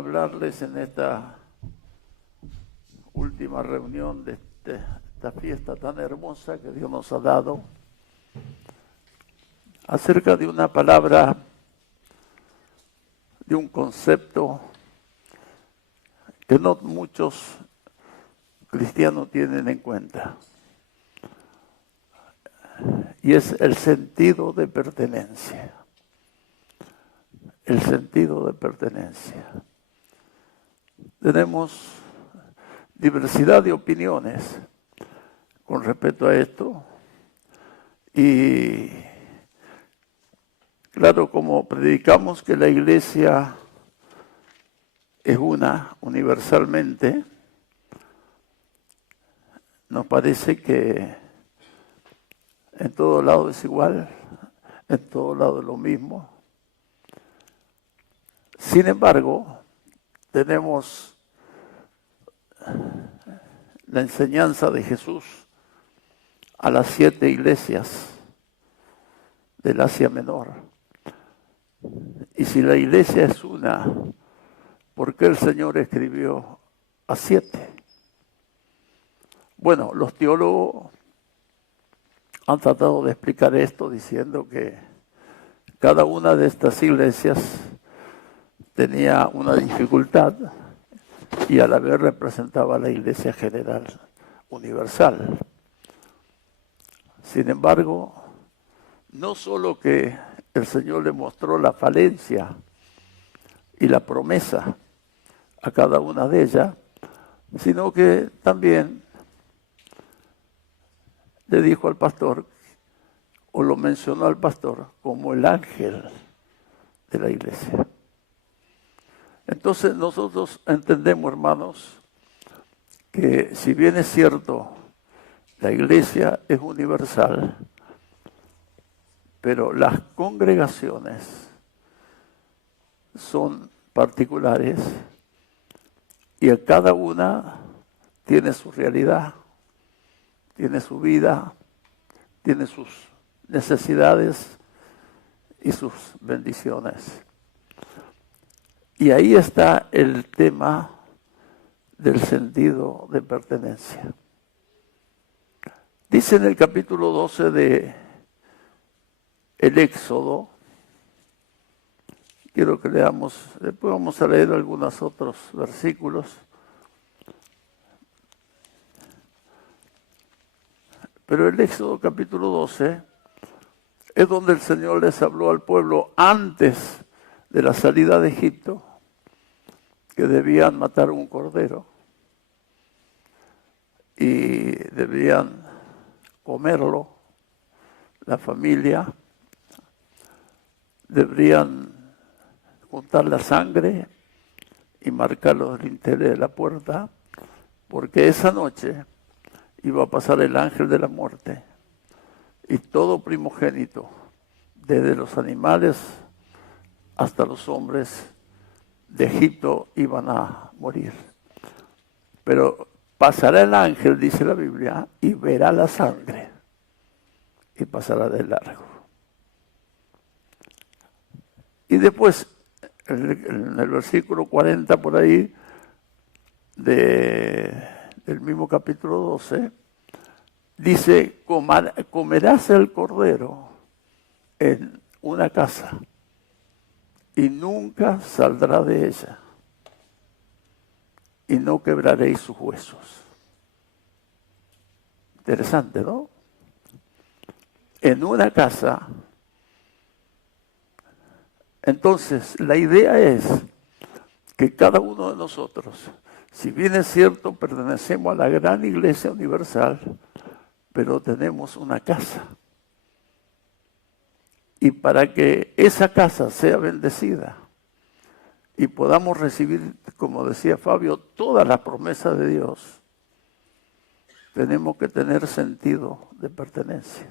hablarles en esta última reunión de esta fiesta tan hermosa que Dios nos ha dado, acerca de una palabra, de un concepto que no muchos cristianos tienen en cuenta, y es el sentido de pertenencia. El sentido de pertenencia. Tenemos diversidad de opiniones con respecto a esto, y claro, como predicamos que la iglesia es una universalmente, nos parece que en todo lado es igual, en todo lado es lo mismo. Sin embargo, tenemos la enseñanza de Jesús a las 7 iglesias del Asia Menor. Y si la iglesia es una, ¿por qué el Señor escribió a 7? Bueno, los teólogos han tratado de explicar esto diciendo que cada una de estas iglesias tenía una dificultad y a la vez representaba a la iglesia general, universal. Sin embargo, no solo que el Señor le mostró la falencia y la promesa a cada una de ellas, sino que también le dijo al pastor, o lo mencionó al pastor, como el ángel de la iglesia. Entonces nosotros entendemos, hermanos, que si bien es cierto, la iglesia es universal, pero las congregaciones son particulares y a cada una tiene su realidad, tiene su vida, tiene sus necesidades y sus bendiciones. Y ahí está el tema del sentido de pertenencia. Dice en el capítulo 12 de el Éxodo, quiero que leamos, después vamos a leer algunos otros versículos, pero el Éxodo capítulo 12 es donde el Señor les habló al pueblo antes de la salida de Egipto, que debían matar un cordero y debían comerlo, la familia, deberían juntar la sangre y marcar los dinteles de la puerta, porque esa noche iba a pasar el ángel de la muerte y todo primogénito, desde los animales hasta los hombres de Egipto, iban a morir. Pero pasará el ángel, dice la Biblia, y verá la sangre y pasará de largo. Y después, en el versículo 40 por ahí, del mismo capítulo 12, dice, comerás el cordero en una casa y nunca saldrá de ella, y no quebraréis sus huesos. Interesante, ¿no? En una casa. Entonces, la idea es que cada uno de nosotros, si bien es cierto, pertenecemos a la gran iglesia universal, pero tenemos una casa. Y para que esa casa sea bendecida y podamos recibir, como decía Fabio, todas las promesas de Dios, tenemos que tener sentido de pertenencia.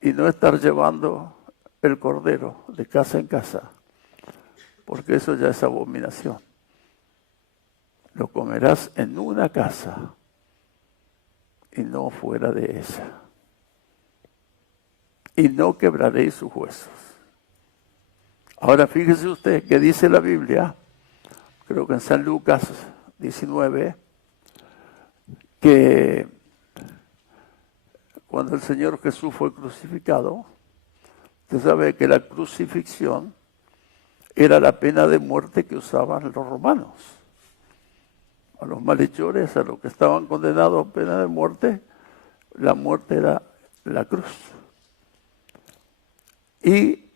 Y no estar llevando el cordero de casa en casa, porque eso ya es abominación. Lo comerás en una casa y no fuera de ella. Y no quebraréis sus huesos. Ahora fíjese usted que dice la Biblia creo que en San Lucas 19, que cuando el Señor Jesús fue crucificado, usted sabe que la crucifixión era la pena de muerte que usaban los romanos. A los malhechores, a los que estaban condenados a pena de muerte, la muerte era la cruz. Y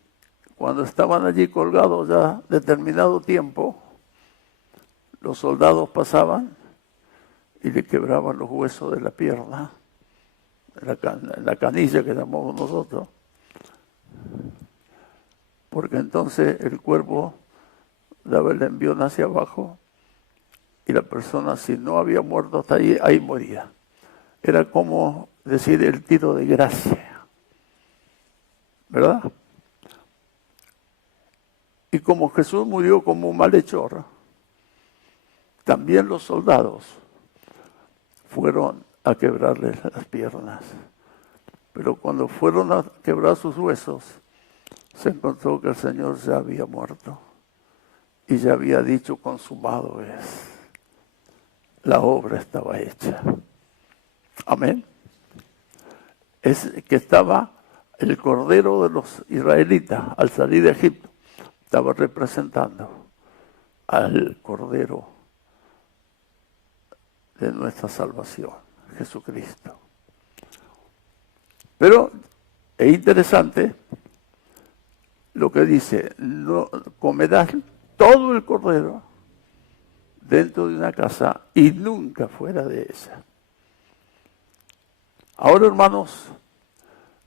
cuando estaban allí colgados ya determinado tiempo, los soldados pasaban y le quebraban los huesos de la pierna, la canilla que llamamos nosotros, porque entonces el cuerpo daba el envión hacia abajo y la persona, si no había muerto hasta ahí moría. Era como decir el tiro de gracia, ¿verdad? Y como Jesús murió como un malhechor, también los soldados fueron a quebrarle las piernas. Pero cuando fueron a quebrar sus huesos, se encontró que el Señor ya había muerto y ya había dicho: consumado es. La obra estaba hecha. Amén. Es que estaba el Cordero de los israelitas al salir de Egipto, estaba representando al Cordero de nuestra salvación, Jesucristo. Pero es interesante lo que dice: no comerás todo el cordero dentro de una casa y nunca fuera de ella. Ahora, hermanos,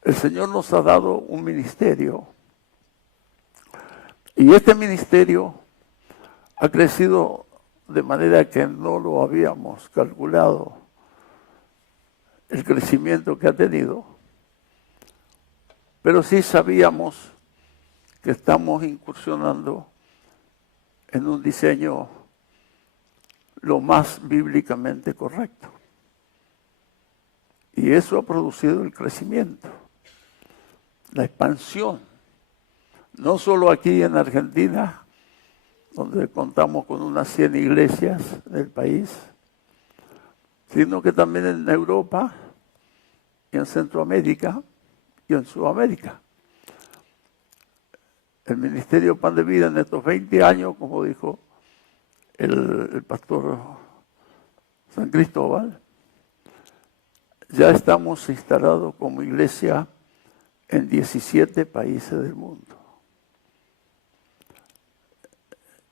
el Señor nos ha dado un ministerio y este ministerio ha crecido de manera que no lo habíamos calculado, el crecimiento que ha tenido, pero sí sabíamos que estamos incursionando en un diseño lo más bíblicamente correcto. Y eso ha producido el crecimiento, la expansión, no solo aquí en Argentina, donde contamos con unas 100 iglesias del país, sino que también en Europa, y en Centroamérica y en Sudamérica. El Ministerio Pan de Vida en estos 20 años, como dijo el pastor San Cristóbal, ya estamos instalados como iglesia en 17 países del mundo.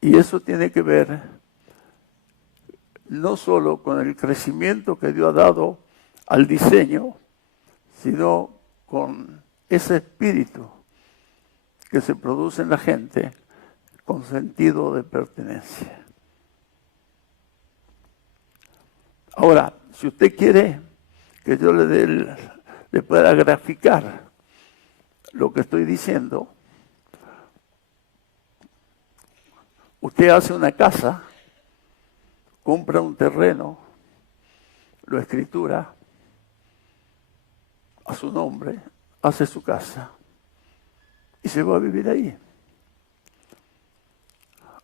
Y eso tiene que ver no solo con el crecimiento que Dios ha dado al diseño, sino con ese espíritu que se produce en la gente con sentido de pertenencia. Ahora, si usted quiere que yo le pueda graficar lo que estoy diciendo, usted hace una casa, compra un terreno, lo escritura a su nombre, hace su casa y se va a vivir ahí.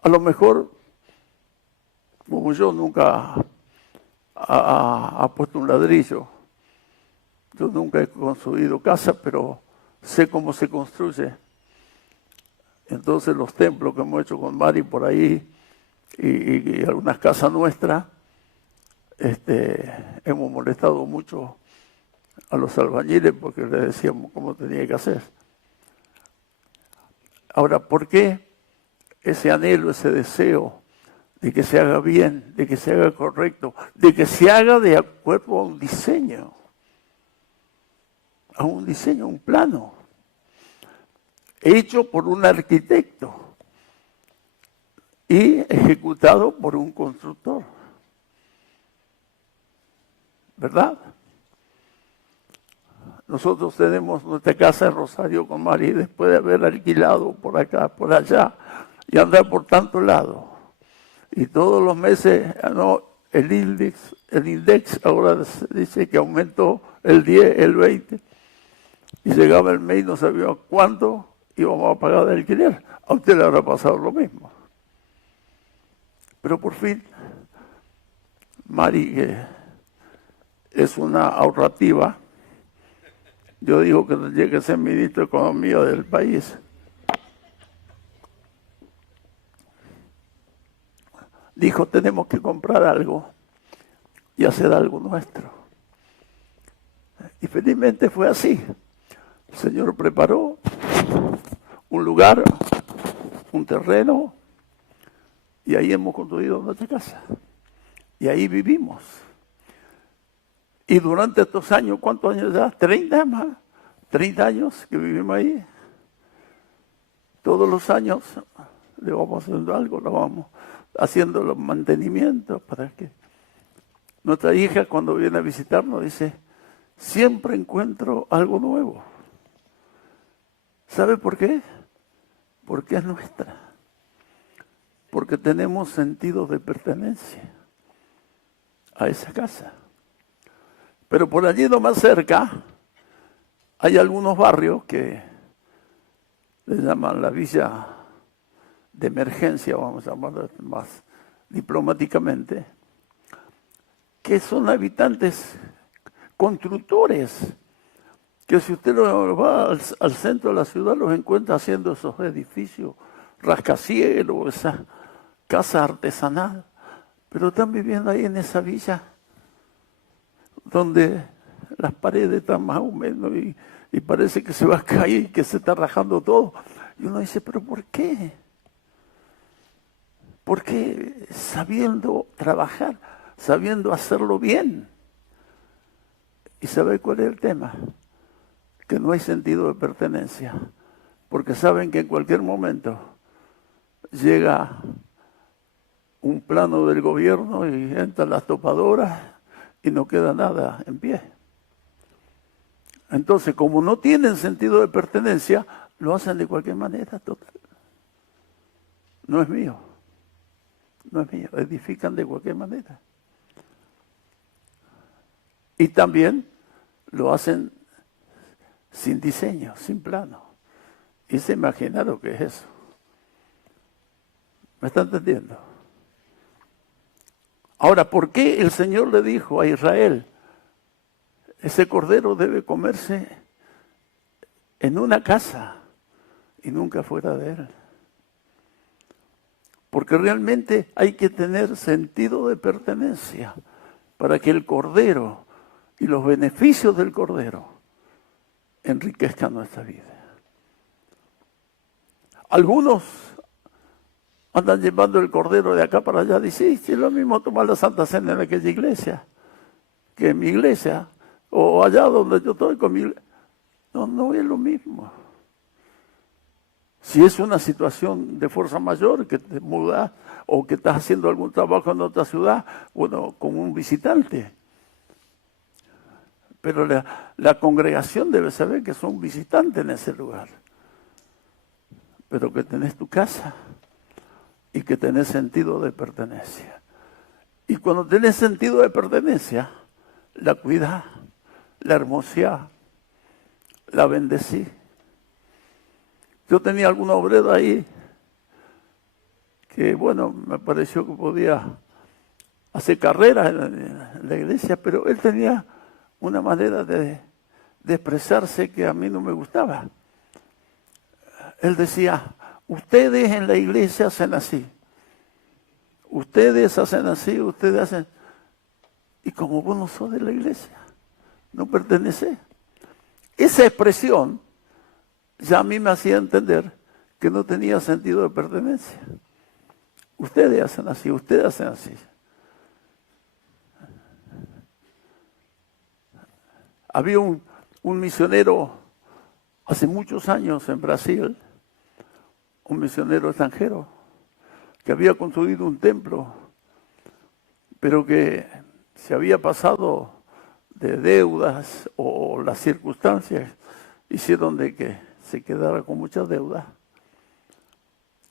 A lo mejor, como yo nunca ha puesto un ladrillo, yo nunca he construido casa, pero sé cómo se construye. Entonces los templos que hemos hecho con Mari por ahí y algunas casas nuestras, hemos molestado mucho a los albañiles porque les decíamos cómo tenía que hacer. Ahora, ¿por qué ese anhelo, ese deseo de que se haga bien, de que se haga correcto, de que se haga de acuerdo a un diseño, un plano, hecho por un arquitecto y ejecutado por un constructor? ¿Verdad? Nosotros tenemos nuestra casa en Rosario con Mari después de haber alquilado por acá, por allá y andar por tantos lados. Y todos los meses, el index ahora dice que aumentó el 10, el 20. Y llegaba el mes y no sabíamos cuánto íbamos a pagar de alquiler. A usted le habrá pasado lo mismo. Pero por fin, Mari, que es una ahorrativa, yo digo que llegue a ser ministro de Economía del país. Dijo, tenemos que comprar algo y hacer algo nuestro. Y felizmente fue así. El Señor preparó un lugar, un terreno, y ahí hemos construido nuestra casa. Y ahí vivimos. Y durante estos años, ¿cuántos años ya? 30 más. 30 años que vivimos ahí. Todos los años le vamos haciendo algo, le vamos haciendo los mantenimientos para que nuestra hija cuando viene a visitarnos dice, siempre encuentro algo nuevo. ¿Sabe por qué? Porque es nuestra. Porque tenemos sentido de pertenencia a esa casa. Pero por allí no más cerca hay algunos barrios que le llaman la villa de emergencia, vamos a llamarlo más diplomáticamente, que son habitantes constructores, que si usted va al centro de la ciudad los encuentra haciendo esos edificios, rascacielos, esa casa artesanal, pero están viviendo ahí en esa villa donde las paredes están más o menos y parece que se va a caer y que se está rajando todo. Y uno dice, ¿pero por qué? Porque sabiendo trabajar, sabiendo hacerlo bien. ¿Y sabe cuál es el tema? Que no hay sentido de pertenencia. Porque saben que en cualquier momento llega un plano del gobierno y entran las topadoras y no queda nada en pie. Entonces, como no tienen sentido de pertenencia, lo hacen de cualquier manera, total. No es mío. No es mío. Edifican de cualquier manera. Y también lo hacen sin diseño, sin plano. Y se imagina lo que es eso. ¿Me está entendiendo? Ahora, ¿por qué el Señor le dijo a Israel, ese cordero debe comerse en una casa y nunca fuera de él? Porque realmente hay que tener sentido de pertenencia para que el cordero y los beneficios del cordero enriquezcan nuestra vida. Algunos andan llevando el cordero de acá para allá. Dicen, sí, es lo mismo tomar la Santa Cena en aquella iglesia que en mi iglesia, o allá donde yo estoy con mi iglesia. No, no es lo mismo. Si es una situación de fuerza mayor, que te mudas o que estás haciendo algún trabajo en otra ciudad, bueno, con un visitante. Pero la congregación debe saber que son visitantes en ese lugar. Pero que tenés tu casa y que tenés sentido de pertenencia. Y cuando tenés sentido de pertenencia, la cuidás, la hermosías, la bendecís. Yo tenía algún obrero ahí que, bueno, me pareció que podía hacer carreras en la iglesia, pero él tenía una manera de expresarse que a mí no me gustaba. Él decía, ustedes en la iglesia hacen así. Ustedes hacen así, ustedes hacen... Y como vos no sos de la iglesia, no pertenecés. Esa expresión ya a mí me hacía entender que no tenía sentido de pertenencia. Ustedes hacen así, ustedes hacen así. Había un misionero hace muchos años en Brasil, un misionero extranjero, que había construido un templo, pero que se había pasado de deudas o las circunstancias hicieron de que se quedara con muchas deudas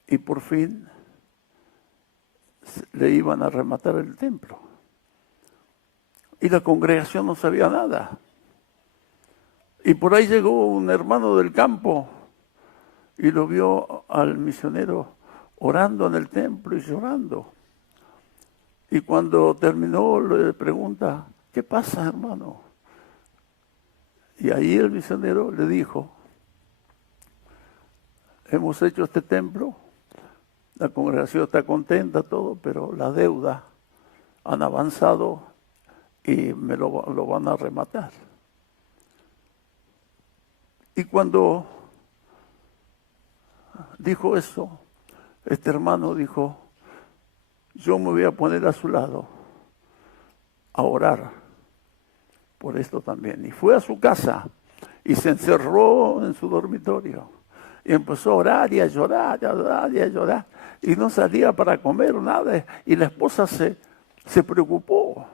y por fin le iban a rematar el templo. Y la congregación no sabía nada. Y por ahí llegó un hermano del campo y lo vio al misionero orando en el templo y llorando. Y cuando terminó, le pregunta, ¿qué pasa, hermano? Y ahí el misionero le dijo, hemos hecho este templo, la congregación está contenta, todo, pero las deudas han avanzado y me lo van a rematar. Y cuando dijo eso, este hermano dijo, yo me voy a poner a su lado a orar por esto también. Y fue a su casa y se encerró en su dormitorio y empezó a orar y a llorar, y a llorar y a llorar. Y no salía para comer nada. Y la esposa se preocupó.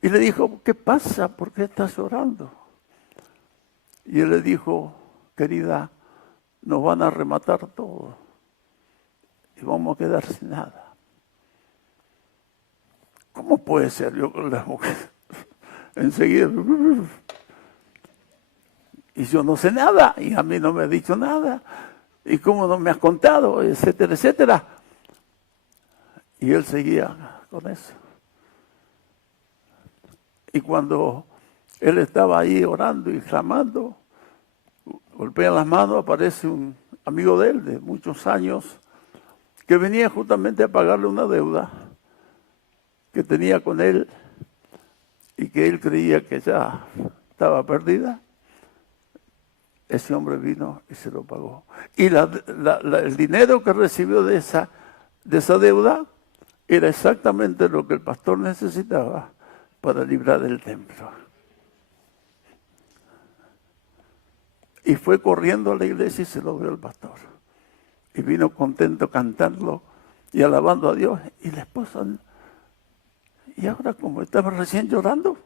Y le dijo, ¿qué pasa? ¿Por qué estás llorando? Y él le dijo, querida, nos van a rematar todo. Y vamos a quedar sin nada. ¿Cómo puede ser? Yo con la mujer enseguida. Y yo no sé nada, y a mí no me ha dicho nada. ¿Y cómo no me has contado? Etcétera, etcétera. Y él seguía con eso. Y cuando él estaba ahí orando y clamando, golpea las manos, aparece un amigo de él de muchos años, que venía justamente a pagarle una deuda que tenía con él y que él creía que ya estaba perdida. Ese hombre vino y se lo pagó. Y el dinero que recibió de esa deuda era exactamente lo que el pastor necesitaba para librar el templo. Y fue corriendo a la iglesia y se lo dio al pastor. Y vino contento cantando y alabando a Dios. Y la esposa, y ahora como estaba recién llorando,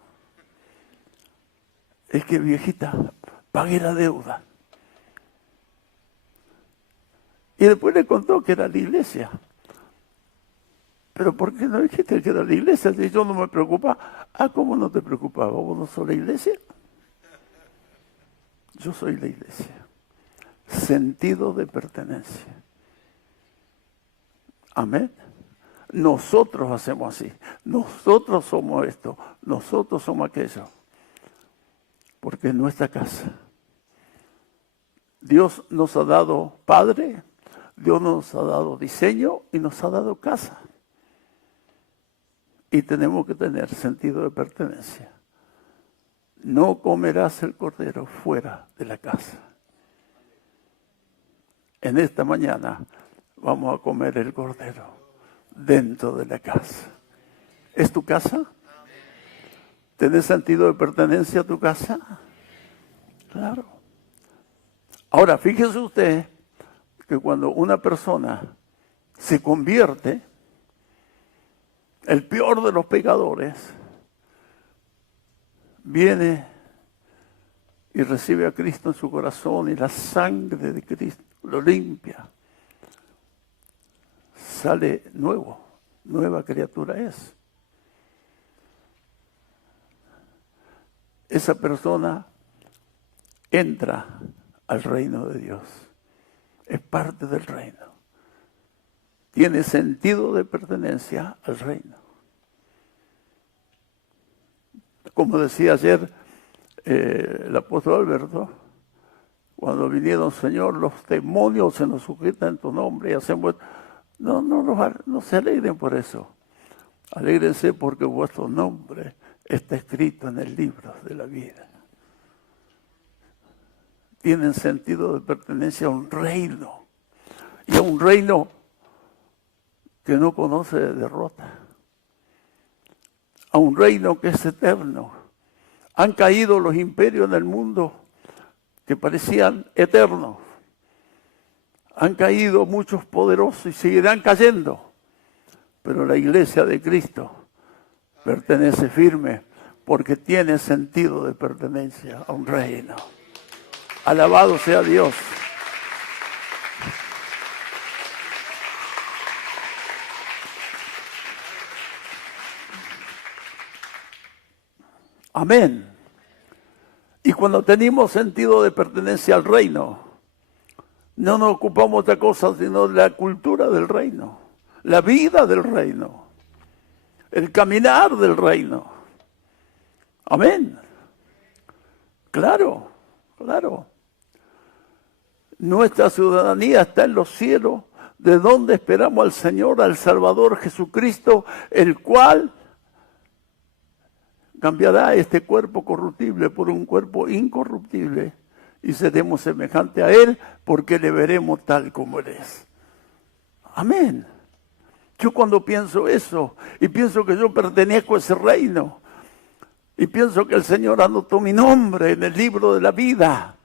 es que viejita, pagué la deuda. Y después le contó que era la iglesia. Pero ¿por qué no dijiste que era la iglesia? Si yo no me preocupaba. Ah, ¿cómo no te preocupaba? ¿Vos no sos la iglesia? Yo soy la iglesia. Sentido de pertenencia. Amén. Nosotros hacemos así. Nosotros somos esto. Nosotros somos aquello. Porque es nuestra casa. Dios nos ha dado padre, Dios nos ha dado diseño y nos ha dado casa. Y tenemos que tener sentido de pertenencia. No comerás el cordero fuera de la casa. En esta mañana vamos a comer el cordero dentro de la casa. ¿Es tu casa? ¿Tenés sentido de pertenencia a tu casa? Claro. Ahora, fíjese usted que cuando una persona se convierte, el peor de los pecadores viene y recibe a Cristo en su corazón y la sangre de Cristo lo limpia. Sale nuevo, nueva criatura es. Esa persona entra al reino de Dios. Es parte del reino. Tiene sentido de pertenencia al reino. Como decía ayer el apóstol Alberto, cuando vinieron, Señor, los demonios se nos sujetan en tu nombre y hacemos... No se alegren por eso. Alégrense porque vuestro nombre está escrito en el libro de la vida. Tienen sentido de pertenencia a un reino. Y a un reino que no conoce derrota. A un reino que es eterno. Han caído los imperios en el mundo que parecían eternos. Han caído muchos poderosos y seguirán cayendo. Pero la iglesia de Cristo pertenece firme porque tiene sentido de pertenencia a un reino. Alabado sea Dios. Amén. Y cuando tenemos sentido de pertenencia al reino, no nos ocupamos de otra cosa sino de la cultura del reino, la vida del reino. el caminar del reino. Amén. Claro, claro. Nuestra ciudadanía está en los cielos, de donde esperamos al Señor, al Salvador Jesucristo, el cual cambiará este cuerpo corruptible por un cuerpo incorruptible y seremos semejantes a Él porque le veremos tal como Él es. Amén. Yo cuando pienso eso y pienso que yo pertenezco a ese reino y pienso que el Señor anotó mi nombre en el libro de la vida,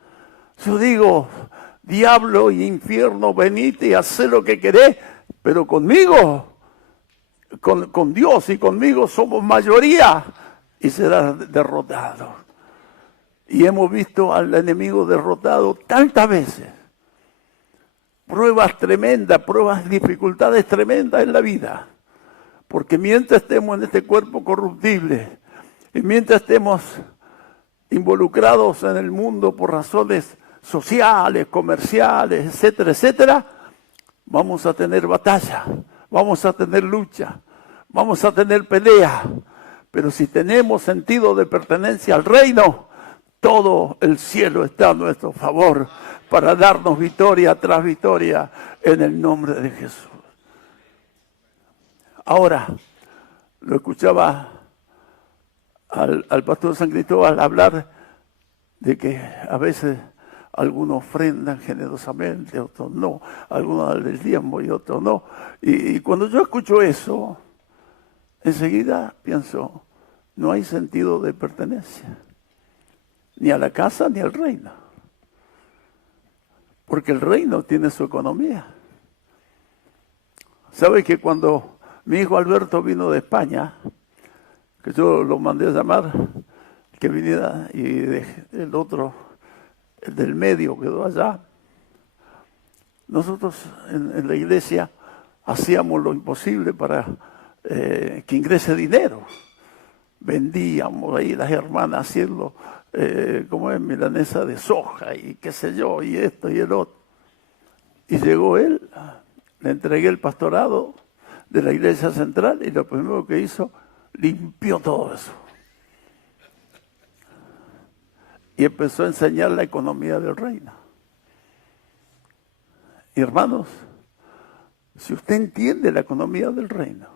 yo digo, diablo y infierno, venid y haced lo que querés, pero conmigo, con Dios y conmigo somos mayoría y serás derrotado. Y hemos visto al enemigo derrotado tantas veces. Pruebas tremendas, dificultades tremendas en la vida. Porque mientras estemos en este cuerpo corruptible y mientras estemos involucrados en el mundo por razones sociales, comerciales, etcétera, etcétera, vamos a tener batalla, vamos a tener lucha, vamos a tener pelea. Pero si tenemos sentido de pertenencia al reino, todo el cielo está a nuestro favor para darnos victoria tras victoria en el nombre de Jesús. Ahora, lo escuchaba al pastor San Cristóbal hablar de que a veces algunos ofrendan generosamente, otros no, algunos dan el diezmo y otros no. Y cuando yo escucho eso, enseguida pienso, no hay sentido de pertenencia, ni a la casa ni al reino. Porque el reino tiene su economía. ¿Sabe que cuando mi hijo Alberto vino de España, que yo lo mandé a llamar, que viniera, y el otro, el del medio, quedó allá, nosotros en la iglesia hacíamos lo imposible para que ingrese dinero. Vendíamos ahí las hermanas haciendo, como es, milanesa de soja y qué sé yo, y esto y el otro. Y llegó él, le entregué el pastorado de la iglesia central y lo primero que hizo, limpió todo eso. Y empezó a enseñar la economía del reino. Y hermanos, si usted entiende la economía del reino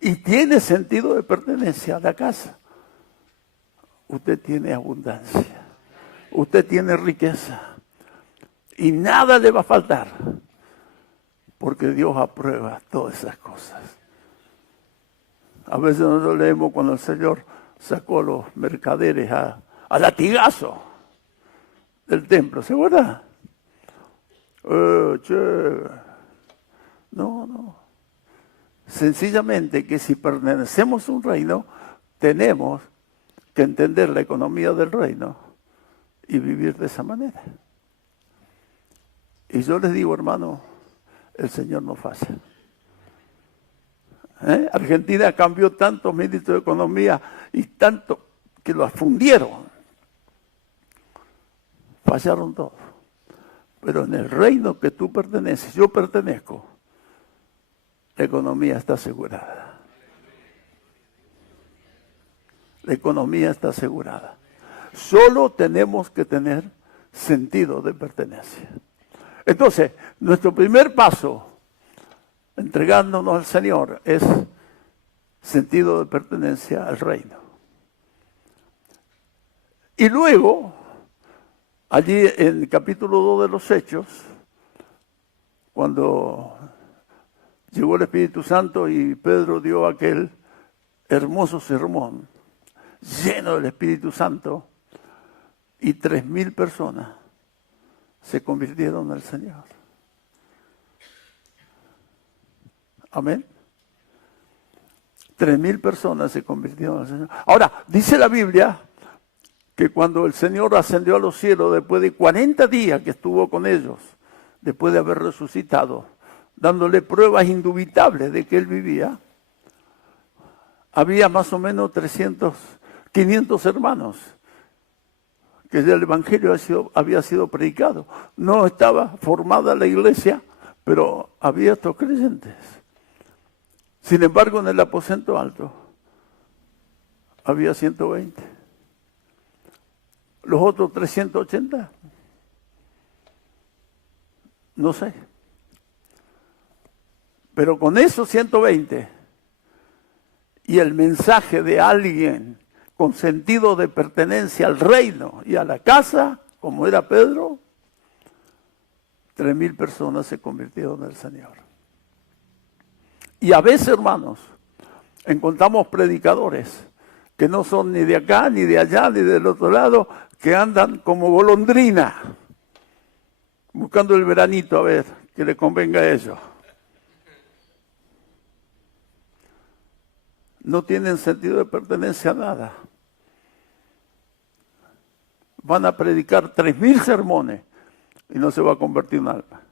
y tiene sentido de pertenencia a la casa, usted tiene abundancia, usted tiene riqueza y nada le va a faltar, porque Dios aprueba todas esas cosas. A veces nosotros leemos cuando el Señor sacó a los mercaderes a latigazo del templo, ¿se acuerda? No. Sencillamente que si pertenecemos a un reino, tenemos que entender la economía del reino y vivir de esa manera. Y yo les digo, hermano, el Señor no falla. Argentina cambió tantos ministros de economía y tanto que los fundieron. Fallaron todos. Pero en el reino que tú perteneces, yo pertenezco, la economía está asegurada. La economía está asegurada. Solo tenemos que tener sentido de pertenencia. Entonces, nuestro primer paso, entregándonos al Señor, es sentido de pertenencia al reino. Y luego, allí en el capítulo 2 de los Hechos, cuando llegó el Espíritu Santo y Pedro dio aquel hermoso sermón lleno del Espíritu Santo, y 3,000 personas se convirtieron al Señor. Amén. 3,000 personas se convirtieron al Señor. Ahora, dice la Biblia que cuando el Señor ascendió a los cielos, después de 40 días que estuvo con ellos, después de haber resucitado, dándole pruebas indubitables de que Él vivía, había más o menos 500 hermanos, que el Evangelio había sido predicado. No estaba formada la iglesia, pero había estos creyentes. Sin embargo, en el aposento alto había 120. Los otros 380, no sé. Pero con esos 120 y el mensaje de alguien con sentido de pertenencia al reino y a la casa, como era Pedro, 3,000 personas se convirtieron en el Señor. Y a veces, hermanos, encontramos predicadores que no son ni de acá, ni de allá, ni del otro lado, que andan como golondrina, buscando el veranito a ver que le convenga a ellos. No tienen sentido de pertenencia a nada. Van a predicar 3,000 sermones y no se va a convertir en alma.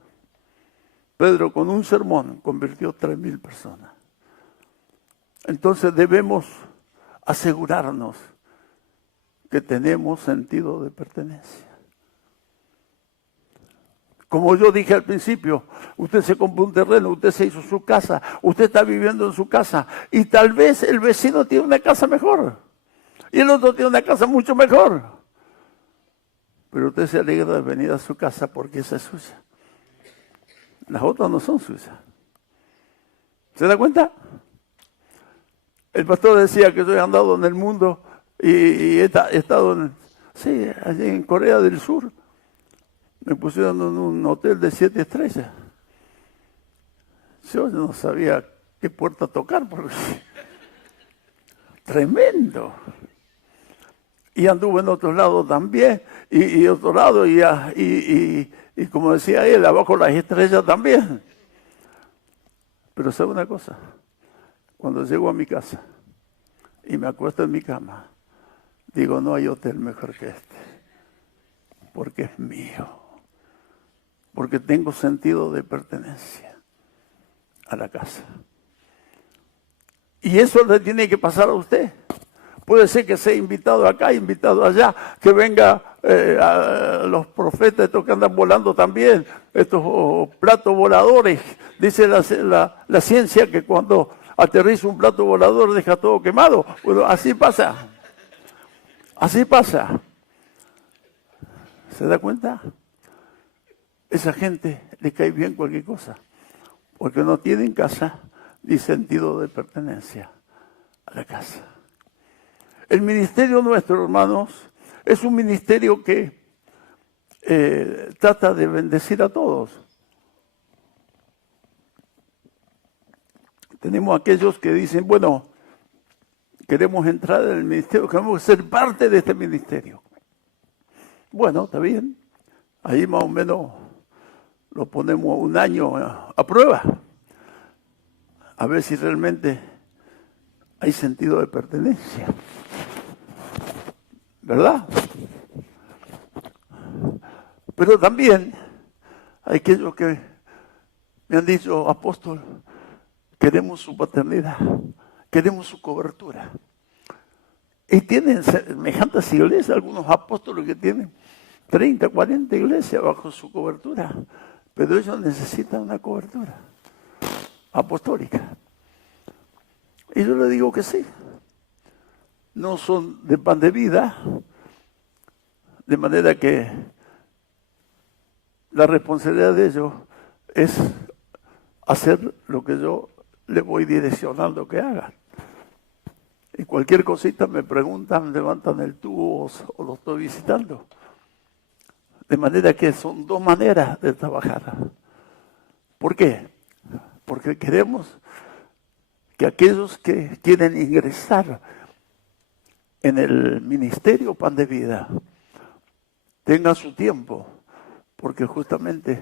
Pedro con un sermón convirtió 3,000 personas. Entonces debemos asegurarnos que tenemos sentido de pertenencia. Como yo dije al principio, usted se compró un terreno, usted se hizo su casa, usted está viviendo en su casa y tal vez el vecino tiene una casa mejor y el otro tiene una casa mucho mejor. Pero usted se alegra de venir a su casa porque esa es suya. Las otras no son suyas. ¿Se da cuenta? El pastor decía que yo he andado en el mundo y he estado allí en Corea del Sur. Me pusieron en un hotel de 7 estrellas. Yo no sabía qué puerta tocar, porque tremendo. Y anduve en otros lados también, y otro lado, y como decía él, abajo las estrellas también. Pero ¿sabe una cosa? Cuando llego a mi casa y me acuesto en mi cama, digo, no hay hotel mejor que este, porque es mío. Porque tengo sentido de pertenencia a la casa. Y eso le tiene que pasar a usted. Puede ser que sea invitado acá, invitado allá, que venga a los profetas, estos que andan volando también, estos platos voladores. Dice la ciencia que cuando aterriza un plato volador deja todo quemado. Bueno, así pasa. Así pasa. ¿Se da cuenta? Esa gente le cae bien cualquier cosa, porque no tienen casa ni sentido de pertenencia a la casa. El ministerio nuestro, hermanos, es un ministerio que trata de bendecir a todos. Tenemos aquellos que dicen, bueno, queremos entrar en el ministerio, queremos ser parte de este ministerio. Bueno, está bien. Ahí más o menos lo ponemos un año a prueba, a ver si realmente hay sentido de pertenencia, ¿verdad? Pero también hay aquellos que me han dicho, apóstol, queremos su paternidad, queremos su cobertura. Y tienen semejantes iglesias, algunos apóstoles que tienen 30, 40 iglesias bajo su cobertura. Pero ellos necesitan una cobertura apostólica. Y yo le digo que sí. No son de pan de vida, de manera que la responsabilidad de ellos es hacer lo que yo le voy direccionando que hagan. Y cualquier cosita me preguntan, levantan el tubo o lo estoy visitando. De manera que son dos maneras de trabajar. ¿Por qué? Porque queremos que aquellos que quieren ingresar en el ministerio Pan de Vida tengan su tiempo, porque justamente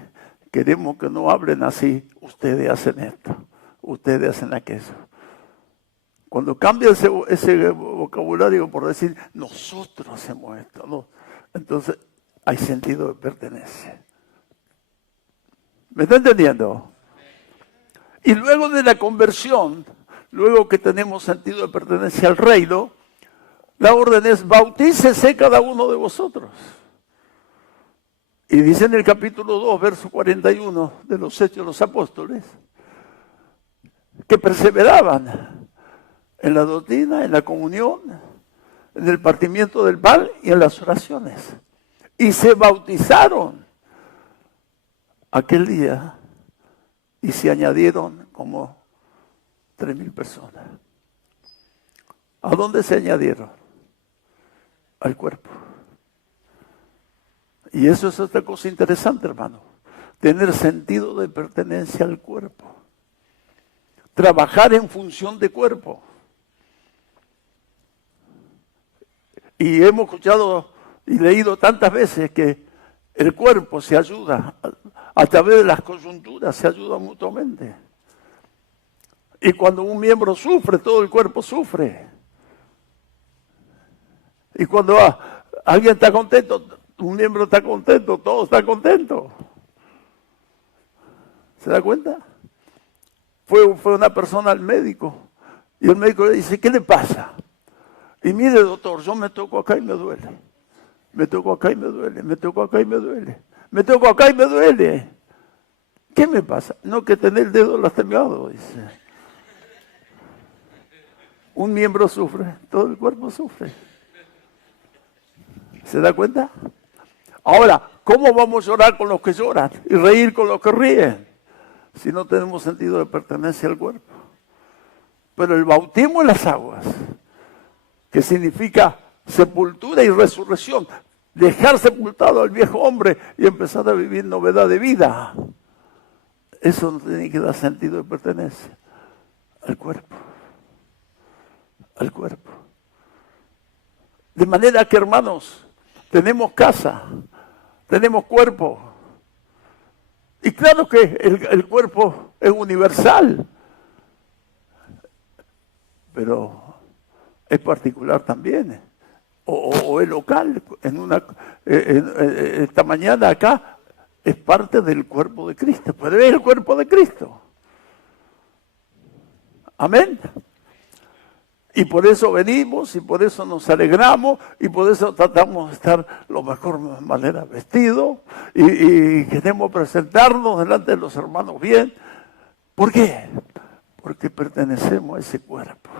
queremos que no hablen así, ustedes hacen esto, ustedes hacen aquello. Cuando cambia ese vocabulario por decir, nosotros hacemos esto, ¿no? Entonces hay sentido de pertenencia. ¿Me está entendiendo? Y luego de la conversión, luego que tenemos sentido de pertenencia al reino, la orden es, bautícese cada uno de vosotros. Y dice en el capítulo 2, verso 41 de los Hechos de los Apóstoles, que perseveraban en la doctrina, en la comunión, en el partimiento del pan y en las oraciones. Y se bautizaron aquel día y se añadieron como 3,000 personas. ¿A dónde se añadieron? Al cuerpo. Y eso es otra cosa interesante, hermano. Tener sentido de pertenencia al cuerpo. Trabajar en función de cuerpo. Y hemos escuchado y leído tantas veces que el cuerpo se ayuda a través de las coyunturas, se ayuda mutuamente. Y cuando un miembro sufre, todo el cuerpo sufre. Y cuando alguien está contento, un miembro está contento, todos están contentos. ¿Se da cuenta? Fue una persona al médico y el médico le dice, ¿qué le pasa? Y mire, doctor, yo me toco acá y me duele. Me toco acá y me duele, me toco acá y me duele. Me toco acá y me duele. ¿Qué me pasa? No, que tener el dedo lastimado, dice. Un miembro sufre, todo el cuerpo sufre. ¿Se da cuenta? Ahora, ¿cómo vamos a llorar con los que lloran y reír con los que ríen? Si no tenemos sentido de pertenencia al cuerpo. Pero el bautismo en las aguas, que significa sepultura y resurrección, dejar sepultado al viejo hombre y empezar a vivir novedad de vida, eso no tiene que dar sentido de pertenencia al cuerpo. Al cuerpo. De manera que, hermanos, tenemos casa, tenemos cuerpo. Y claro que el cuerpo es universal, pero es particular también, o es local. Esta mañana acá es parte del cuerpo de Cristo, puede ver el cuerpo de Cristo. Amén. Y por eso venimos, y por eso nos alegramos, y por eso tratamos de estar lo mejor manera vestidos, y queremos presentarnos delante de los hermanos bien. ¿Por qué? Porque pertenecemos a ese cuerpo,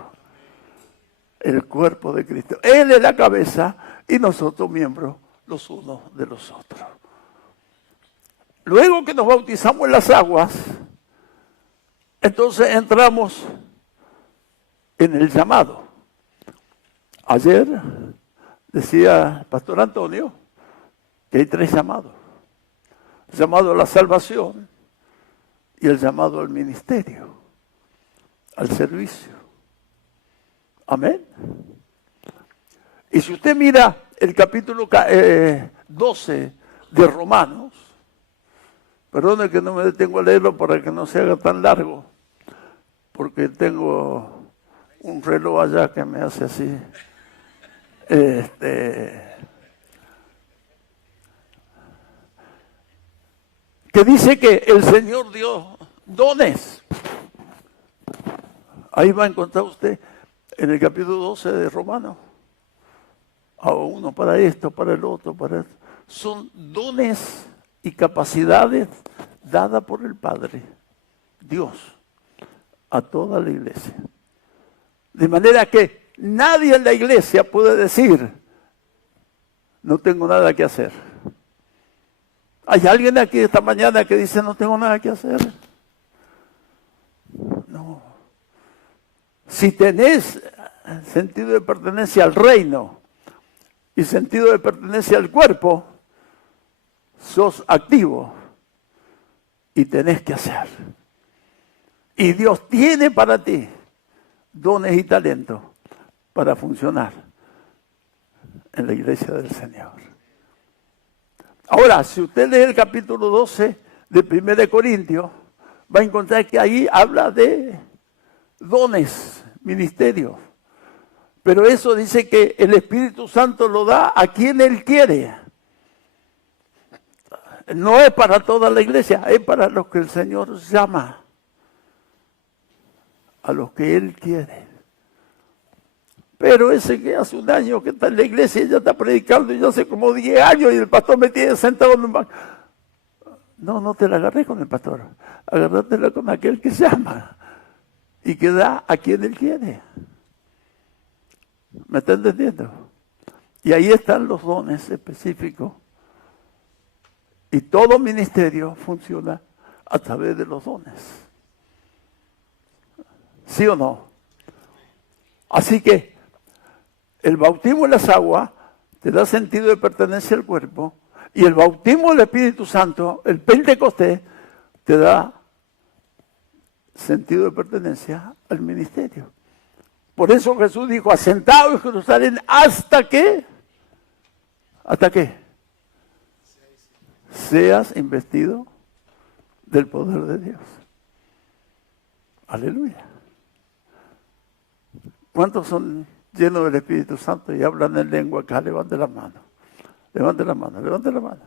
el cuerpo de Cristo. Él es la cabeza y nosotros miembros los unos de los otros. Luego que nos bautizamos en las aguas, entonces entramos en el llamado. Ayer decía el pastor Antonio que hay 3 llamados. El llamado a la salvación y el llamado al ministerio, al servicio. Amén. Y si usted mira el capítulo 12 de Romanos, perdone que no me detengo a leerlo para que no se haga tan largo, porque tengo un reloj allá que me hace así. Que dice que el Señor dio dones. Ahí va a encontrar usted en el capítulo 12 de Romanos. A uno para esto, para el otro, para esto. Son dones y capacidades dadas por el Padre, Dios, a toda la iglesia. De manera que nadie en la iglesia puede decir, no tengo nada que hacer. ¿Hay alguien aquí esta mañana que dice, no tengo nada que hacer? No. Si tenés sentido de pertenencia al reino y sentido de pertenencia al cuerpo, sos activo y tenés que hacer. Y Dios tiene para ti dones y talentos para funcionar en la iglesia del Señor. Ahora, si usted lee el capítulo 12 de 1 Corintios, va a encontrar que ahí habla de dones, ministerios. Pero eso dice que el Espíritu Santo lo da a quien Él quiere. No es para toda la iglesia, es para los que el Señor llama, a los que Él quiere. Pero ese que hace un año que está en la iglesia y ya está predicando y ya hace como 10 años y el pastor me tiene sentado en un banco. No te la agarré con el pastor, agárratela con aquel que llama y que da a quien Él quiere. ¿Me está entendiendo? Y ahí están los dones específicos. Y todo ministerio funciona a través de los dones. ¿Sí o no? Así que el bautismo en las aguas te da sentido de pertenencia al cuerpo, y el bautismo del Espíritu Santo, el Pentecostés, te da sentido de pertenencia al ministerio. Por eso Jesús dijo, asentado en Jerusalén, ¿hasta qué? ¿Hasta qué? Seas investido del poder de Dios. Aleluya. ¿Cuántos son llenos del Espíritu Santo y hablan en lengua acá? Levante la mano. Levante la mano, levante la mano.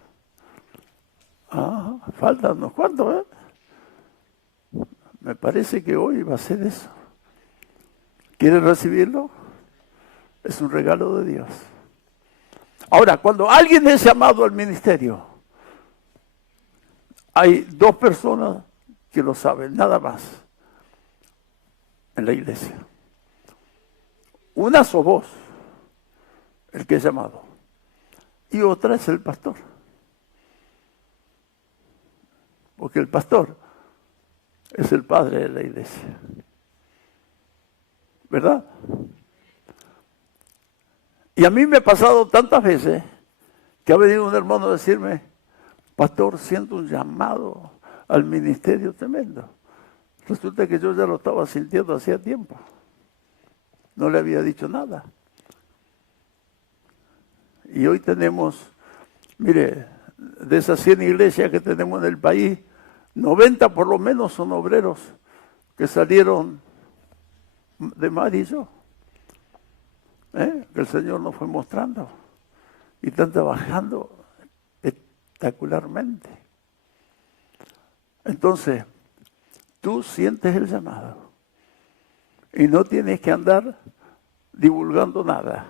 Ah, faltan unos cuantos, ¿eh? Me parece que hoy va a ser eso. ¿Quieren recibirlo? Es un regalo de Dios. Ahora, cuando alguien es llamado al ministerio, hay dos personas que lo saben, nada más, en la iglesia. Una sos vos, el que es llamado, y otra es el pastor. Porque el pastor es el padre de la iglesia. ¿Verdad? Y a mí me ha pasado tantas veces que ha venido un hermano a decirme, pastor, siento un llamado al ministerio tremendo. Resulta que yo ya lo estaba sintiendo hacía tiempo. No le había dicho nada. Y hoy tenemos, mire, de esas 100 iglesias que tenemos en el país, 90 por lo menos son obreros que salieron de Mar y yo. Que el Señor nos fue mostrando. Y están trabajando espectacularmente. Entonces, tú sientes el llamado. Y no tienes que andar divulgando nada.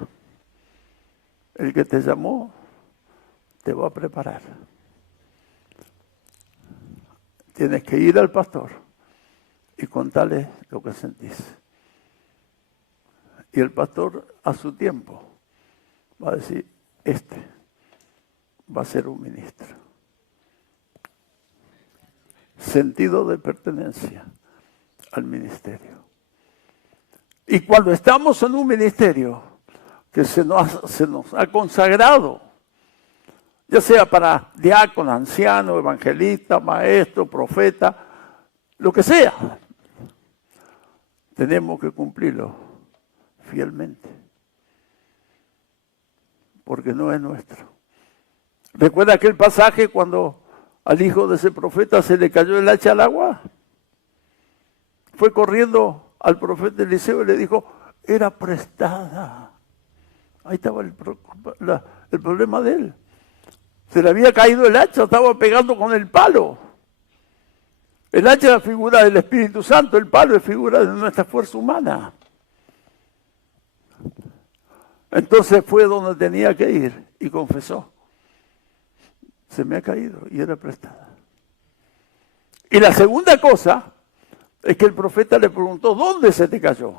El que te llamó te va a preparar. Tienes que ir al pastor y contarle lo que sentís. Y el pastor a su tiempo va a decir, este va a ser un ministro. Sentido de pertenencia al ministerio. Y cuando estamos en un ministerio que se nos ha consagrado, ya sea para diácono, anciano, evangelista, maestro, profeta, lo que sea, tenemos que cumplirlo fielmente, porque no es nuestro. ¿Recuerda aquel pasaje cuando al hijo de ese profeta se le cayó el hacha al agua? Fue corriendo al profeta Eliseo y le dijo, era prestada. Ahí estaba el problema de él. Se le había caído el hacha, estaba pegando con el palo. El hacha es la figura del Espíritu Santo, el palo es figura de nuestra fuerza humana. Entonces fue donde tenía que ir y confesó. Se me ha caído y era prestada. Y la segunda cosa es que el profeta le preguntó, ¿dónde se te cayó?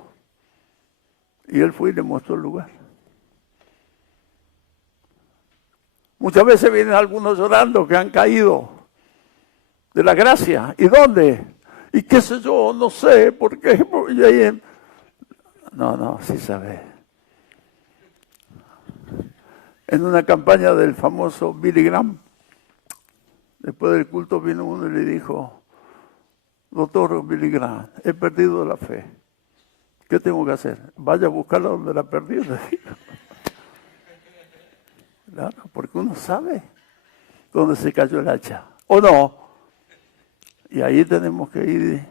Y él fue y le mostró el lugar. Muchas veces vienen algunos llorando que han caído de la gracia. ¿Y dónde? ¿Y qué sé yo? No sé, ¿por qué? No, sí sabe. En una campaña del famoso Billy Graham, después del culto vino uno y le dijo, doctor Billy Graham, he perdido la fe. ¿Qué tengo que hacer? Vaya a buscarla donde la perdí. Claro, porque uno sabe dónde se cayó el hacha, ¿o no? Y ahí tenemos que ir.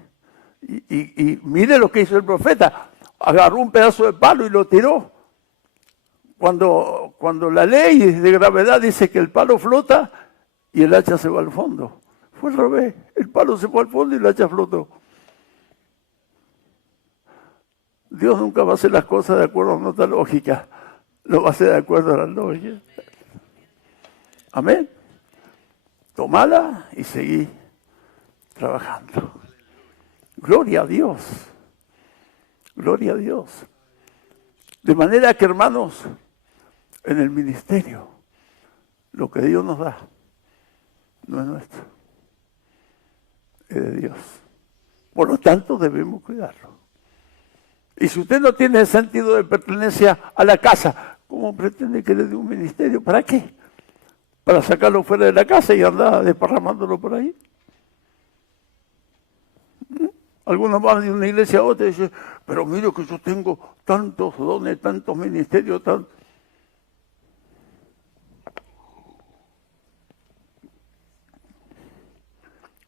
Y mire lo que hizo el profeta. Agarró un pedazo de palo y lo tiró. Cuando la ley de gravedad dice que el palo flota y el hacha se va al fondo. Fue al revés. El palo se fue al fondo y el hacha flotó. Dios nunca va a hacer las cosas de acuerdo a nuestra lógica. Lo va a hacer de acuerdo a la lógica. Amén. Tomala y seguí trabajando. Gloria a Dios. Gloria a Dios. De manera que, hermanos, en el ministerio. Lo que Dios nos da no es nuestro, es de Dios. Por lo tanto, debemos cuidarlo. Y si usted no tiene sentido de pertenencia a la casa, ¿cómo pretende que le dé un ministerio? ¿Para qué? ¿Para sacarlo fuera de la casa y andar desparramándolo por ahí? Algunos van de una iglesia a otra y dicen, pero mire que yo tengo tantos dones, tantos ministerios,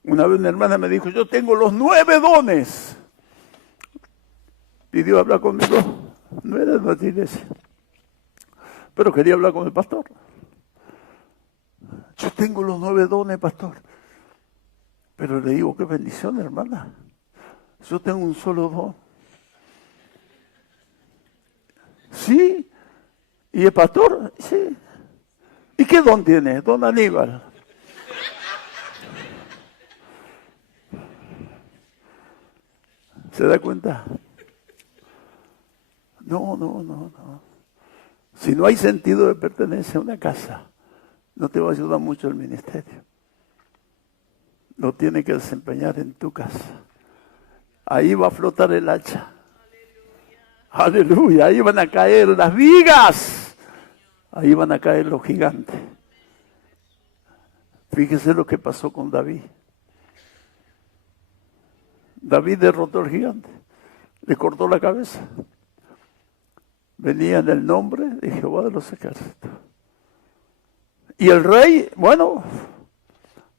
Una vez una hermana me dijo, yo tengo los 9 dones. Pidió hablar conmigo, no era de nuestra iglesia, pero quería hablar con el pastor. Yo tengo los 9 dones, pastor. Pero le digo, qué bendición, hermana. Yo tengo un solo don. ¿Sí? ¿Y el pastor? Sí. ¿Y qué don tiene? Don Aníbal. ¿Se da cuenta? No. Si no hay sentido de pertenencia a una casa, no te va a ayudar mucho el ministerio. Lo tienes que desempeñar en tu casa. Ahí va a flotar el hacha. Aleluya. Ahí van a caer las vigas. Ahí van a caer los gigantes. Fíjese lo que pasó con David. David derrotó al gigante. Le cortó la cabeza. Venía en el nombre de Jehová de los ejércitos. Y el rey, bueno,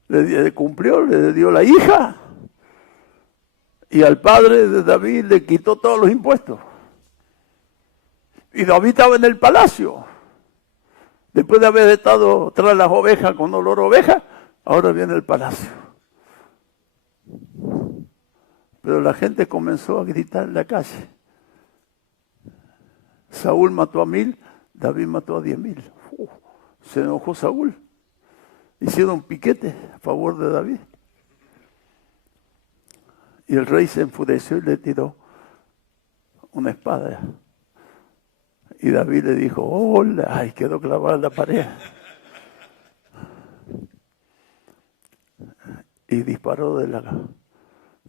le cumplió, le dio la hija. Y al padre de David le quitó todos los impuestos. Y David estaba en el palacio. Después de haber estado tras las ovejas con olor a oveja, ahora viene el palacio. Pero la gente comenzó a gritar en la calle. Saúl mató a 1000, David mató a 10.000. Se enojó Saúl. Hicieron piquete a favor de David. Y el rey se enfureció y le tiró una espada. Y David le dijo, hola, ay, quedó clavada en la pared. Y disparó de la...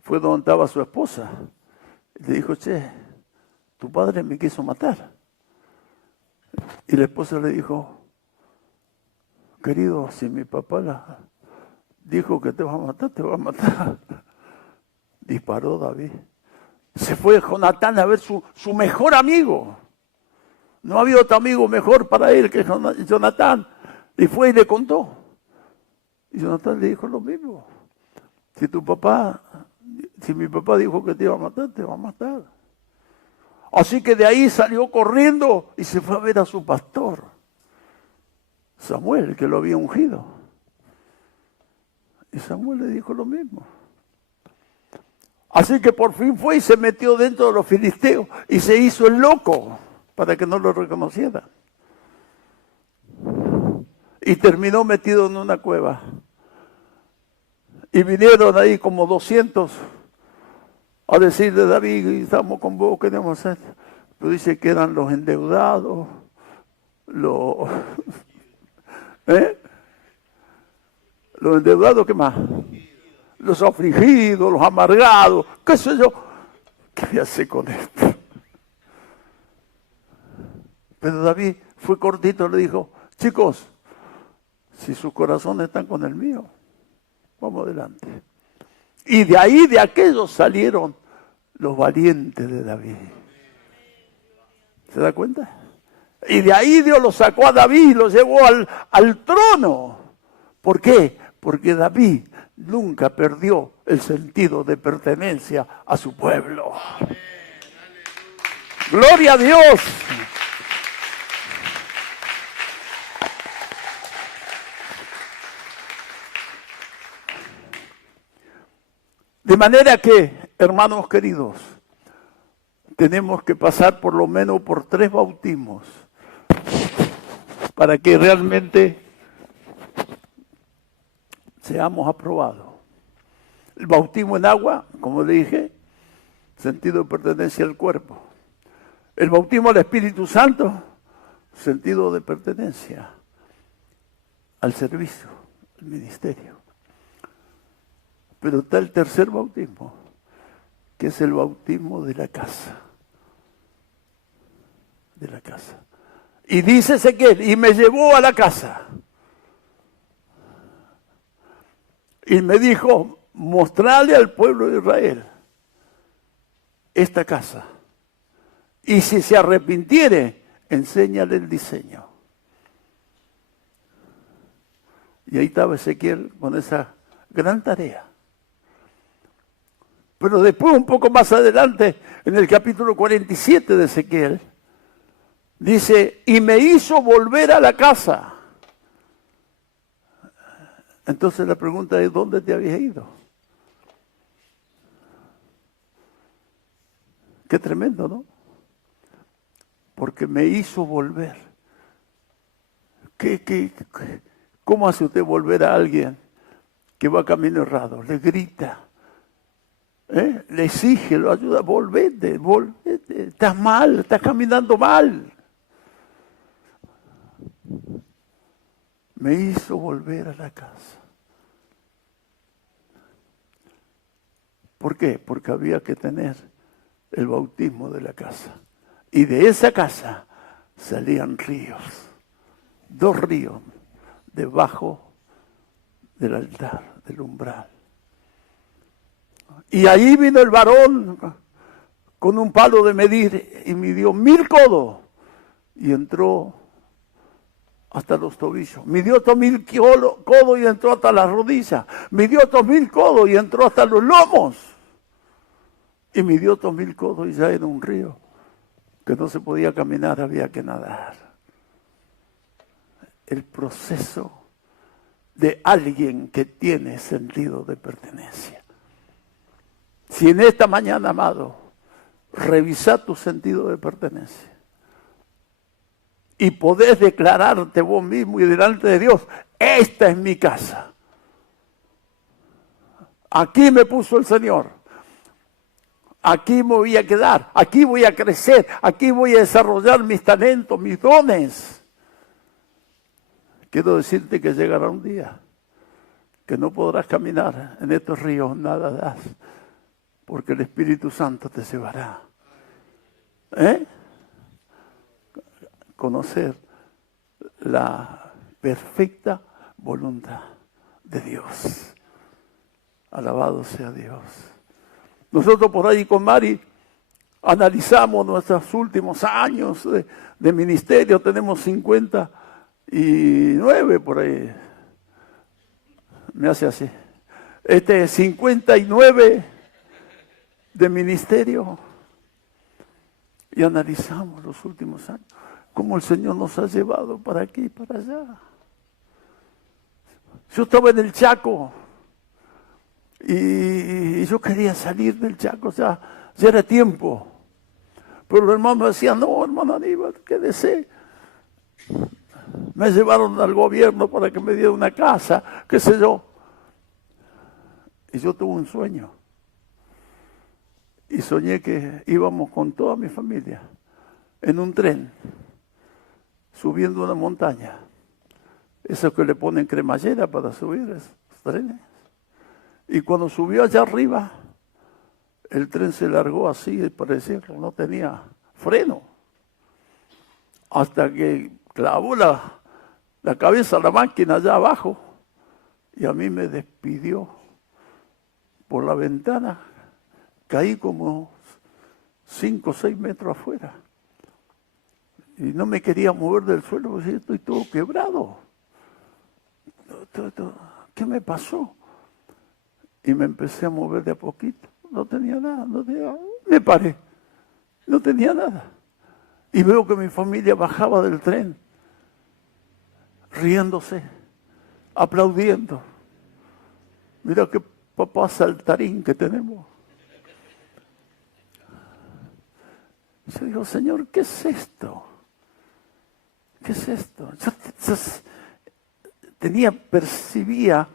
Fue donde estaba su esposa. Le dijo, che, tu padre me quiso matar. Y la esposa le dijo, querido, si mi papá dijo que te va a matar, te va a matar. Disparó David. Se fue Jonatán a ver su mejor amigo. No había otro amigo mejor para él que Jonatán. Y fue y le contó. Y Jonatán le dijo lo mismo. Si mi papá dijo que te iba a matar, te va a matar. Así que de ahí salió corriendo y se fue a ver a su pastor, Samuel, que lo había ungido. Y Samuel le dijo lo mismo. Así que por fin fue y se metió dentro de los filisteos y se hizo el loco para que no lo reconociera. Y terminó metido en una cueva. Y vinieron ahí como 200 a decirle, David, estamos con vos, queremos hacer. Pero dice que eran los endeudados, los endeudados, ¿qué más? Los afligidos, los amargados, qué sé yo. ¿Qué voy a hacer con esto? Pero David fue cortito, le dijo, chicos, si sus corazones están con el mío, vamos adelante. Y de ahí, de aquellos, salieron los valientes de David. ¿Se da cuenta? Y de ahí Dios lo sacó a David y lo llevó al trono. ¿Por qué? Porque David nunca perdió el sentido de pertenencia a su pueblo. ¡Gloria a Dios! De manera que, hermanos queridos, tenemos que pasar por lo menos por 3 bautismos para que realmente seamos aprobados. El bautismo en agua, como le dije, sentido de pertenencia al cuerpo. El bautismo al Espíritu Santo, sentido de pertenencia al servicio, al ministerio. Pero está el tercer bautismo, que es el bautismo de la casa. De la casa. Y dice Ezequiel, y me llevó a la casa. Y me dijo, mostrarle al pueblo de Israel esta casa. Y si se arrepintiere, enséñale el diseño. Y ahí estaba Ezequiel con esa gran tarea. Pero después, un poco más adelante, en el capítulo 47 de Ezequiel, dice, y me hizo volver a la casa. Entonces la pregunta es, ¿dónde te habías ido? Qué tremendo, ¿no? Porque me hizo volver. ¿Cómo hace usted volver a alguien que va camino errado? Le grita, le exige, lo ayuda, volvete, estás mal, estás caminando mal. Me hizo volver a la casa. ¿Por qué? Porque había que tener el bautismo de la casa. Y de esa casa salían ríos, 2 ríos, debajo del altar, del umbral. Y ahí vino el varón con un palo de medir y midió 1000 codos y entró hasta los tobillos. Midió otros 1000 codos y entró hasta las rodillas. Midió otros 1000 codos y entró hasta los lomos. Y midió otros 1000 codos y ya era un río que no se podía caminar, había que nadar. El proceso de alguien que tiene sentido de pertenencia. Si en esta mañana, amado, revisa tu sentido de pertenencia y podés declararte vos mismo y delante de Dios, esta es mi casa. Aquí me puso el Señor. Aquí me voy a quedar, aquí voy a crecer, aquí voy a desarrollar mis talentos, mis dones. Quiero decirte que llegará un día que no podrás caminar en estos ríos, nada das, porque el Espíritu Santo te llevará. Conocer la perfecta voluntad de Dios. Alabado sea Dios. Nosotros por ahí con Mari analizamos nuestros últimos años de ministerio, tenemos 59 por ahí. Me hace así. 59 de ministerio. Y analizamos los últimos años, cómo el Señor nos ha llevado para aquí y para allá. Yo estaba en el Chaco. Y yo quería salir del Chaco, ya era tiempo. Pero los hermanos me decían, no, hermano Aníbal, quédese. Me llevaron al gobierno para que me diera una casa, qué sé yo. Y yo tuve un sueño. Y soñé que íbamos con toda mi familia en un tren, subiendo una montaña. Esos que le ponen cremallera para subir esos trenes. Y cuando subió allá arriba, el tren se largó así, parecía que no tenía freno. Hasta que clavó la cabeza a la máquina allá abajo y a mí me despidió por la ventana. Caí como 5 o 6 metros afuera. Y no me quería mover del suelo porque estoy todo quebrado. ¿Qué me pasó? Y me empecé a mover de a poquito. No tenía nada, me paré. No tenía nada. Y veo que mi familia bajaba del tren, riéndose, aplaudiendo. Mira qué papá saltarín que tenemos. Yo digo, Señor, ¿qué es esto? ¿Qué es esto? Yo percibía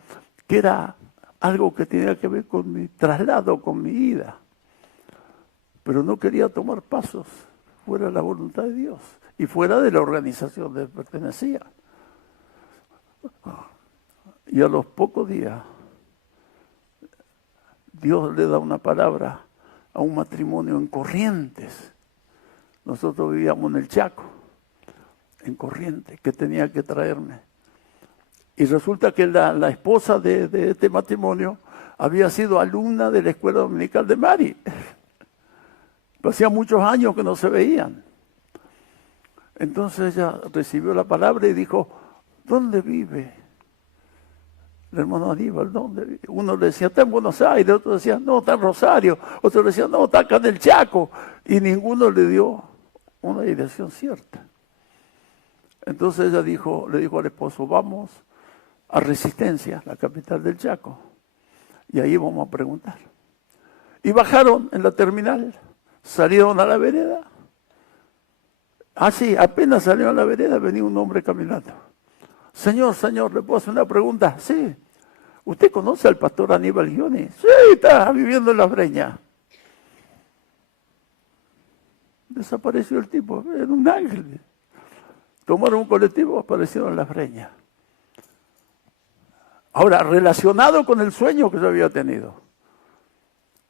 que era algo que tenía que ver con mi traslado, con mi ida. Pero no quería tomar pasos fuera de la voluntad de Dios. y fuera de la organización de pertenecía. Y a los pocos días, Dios le da una palabra a un matrimonio en Corrientes. Nosotros vivíamos en el Chaco, en Corrientes, que tenía que traerme. Y resulta que la esposa de este matrimonio había sido alumna de la escuela dominical de Mari. Pero hacía muchos años que no se veían. Entonces ella recibió la palabra y dijo, ¿dónde vive? El hermano Aníbal, ¿dónde vive? Uno le decía, está en Buenos Aires, otro decía, no, está en Rosario, otro le decía, no, está acá en el Chaco. Y ninguno le dio una dirección cierta. Entonces ella le dijo al esposo, vamos a Resistencia, la capital del Chaco, y ahí vamos a preguntar. Y bajaron en la terminal, salieron a la vereda. Sí, apenas salieron a la vereda, venía un hombre caminando. Señor, ¿le puedo hacer una pregunta? Sí. ¿Usted conoce al pastor Aníbal Gioni? Sí, está viviendo en La Breña. Desapareció el tipo, era un ángel. Tomaron un colectivo, aparecieron en La Breña. Ahora, relacionado con el sueño que yo había tenido.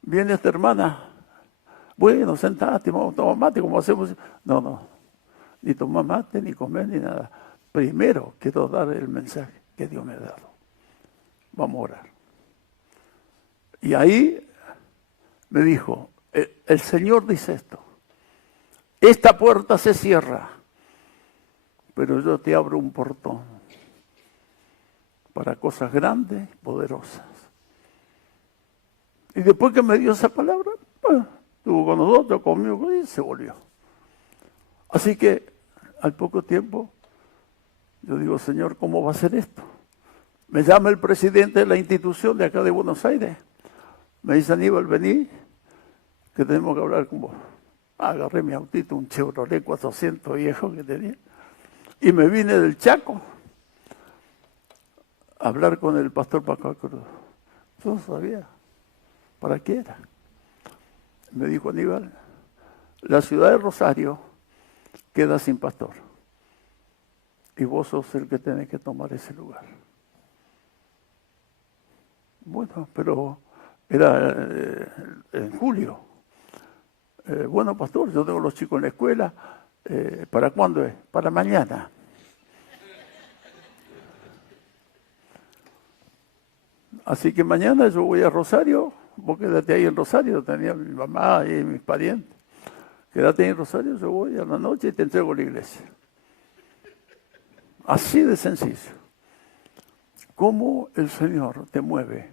Viene esta hermana. Bueno, sentate, vamos a tomar mate, como hacemos. No, ni tomar mate, ni comer, ni nada. Primero quiero dar el mensaje que Dios me ha dado. Vamos a orar. Y ahí me dijo, el Señor dice esto. Esta puerta se cierra, pero yo te abro un portón para cosas grandes, poderosas. Y después que me dio esa palabra, estuvo con nosotros, conmigo, y se volvió. Así que al poco tiempo, yo digo, Señor, ¿cómo va a ser esto? Me llama el presidente de la institución de acá de Buenos Aires. Me dice, Aníbal, vení, que tenemos que hablar con vos. Agarré mi autito, un Chevrolet 400 viejo que tenía, y me vine del Chaco a hablar con el pastor Paco Cruz. Yo no sabía para qué era. Me dijo, Aníbal, la ciudad de Rosario queda sin pastor. Y vos sos el que tenés que tomar ese lugar. Bueno, pero era en julio. Bueno, pastor, yo tengo los chicos en la escuela. ¿Para cuándo es? Para mañana. Así que mañana yo voy a Rosario. Vos quédate ahí en Rosario. Tenía mi mamá y mis parientes. Quédate ahí en Rosario, yo voy a la noche y te entrego a la iglesia. Así de sencillo. ¿Cómo el Señor te mueve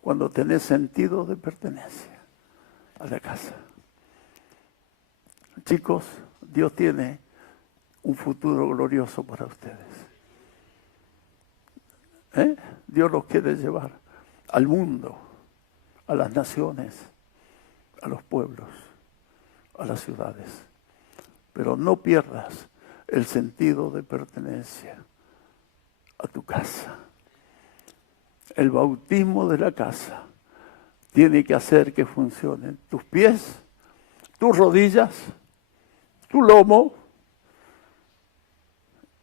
cuando tenés sentido de pertenencia a la casa? Chicos, Dios tiene un futuro glorioso para ustedes. Dios los quiere llevar al mundo, a las naciones, a los pueblos, a las ciudades. Pero no pierdas el sentido de pertenencia a tu casa. El bautismo de la casa tiene que hacer que funcionen tus pies, tus rodillas, tu lomo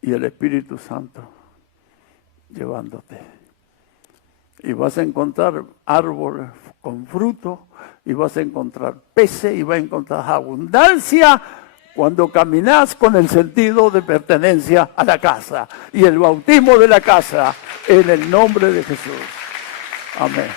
y el Espíritu Santo llevándote. Y vas a encontrar árboles con fruto, y vas a encontrar peces, y vas a encontrar abundancia cuando caminás con el sentido de pertenencia a la casa. Y el bautismo de la casa en el nombre de Jesús. Amén.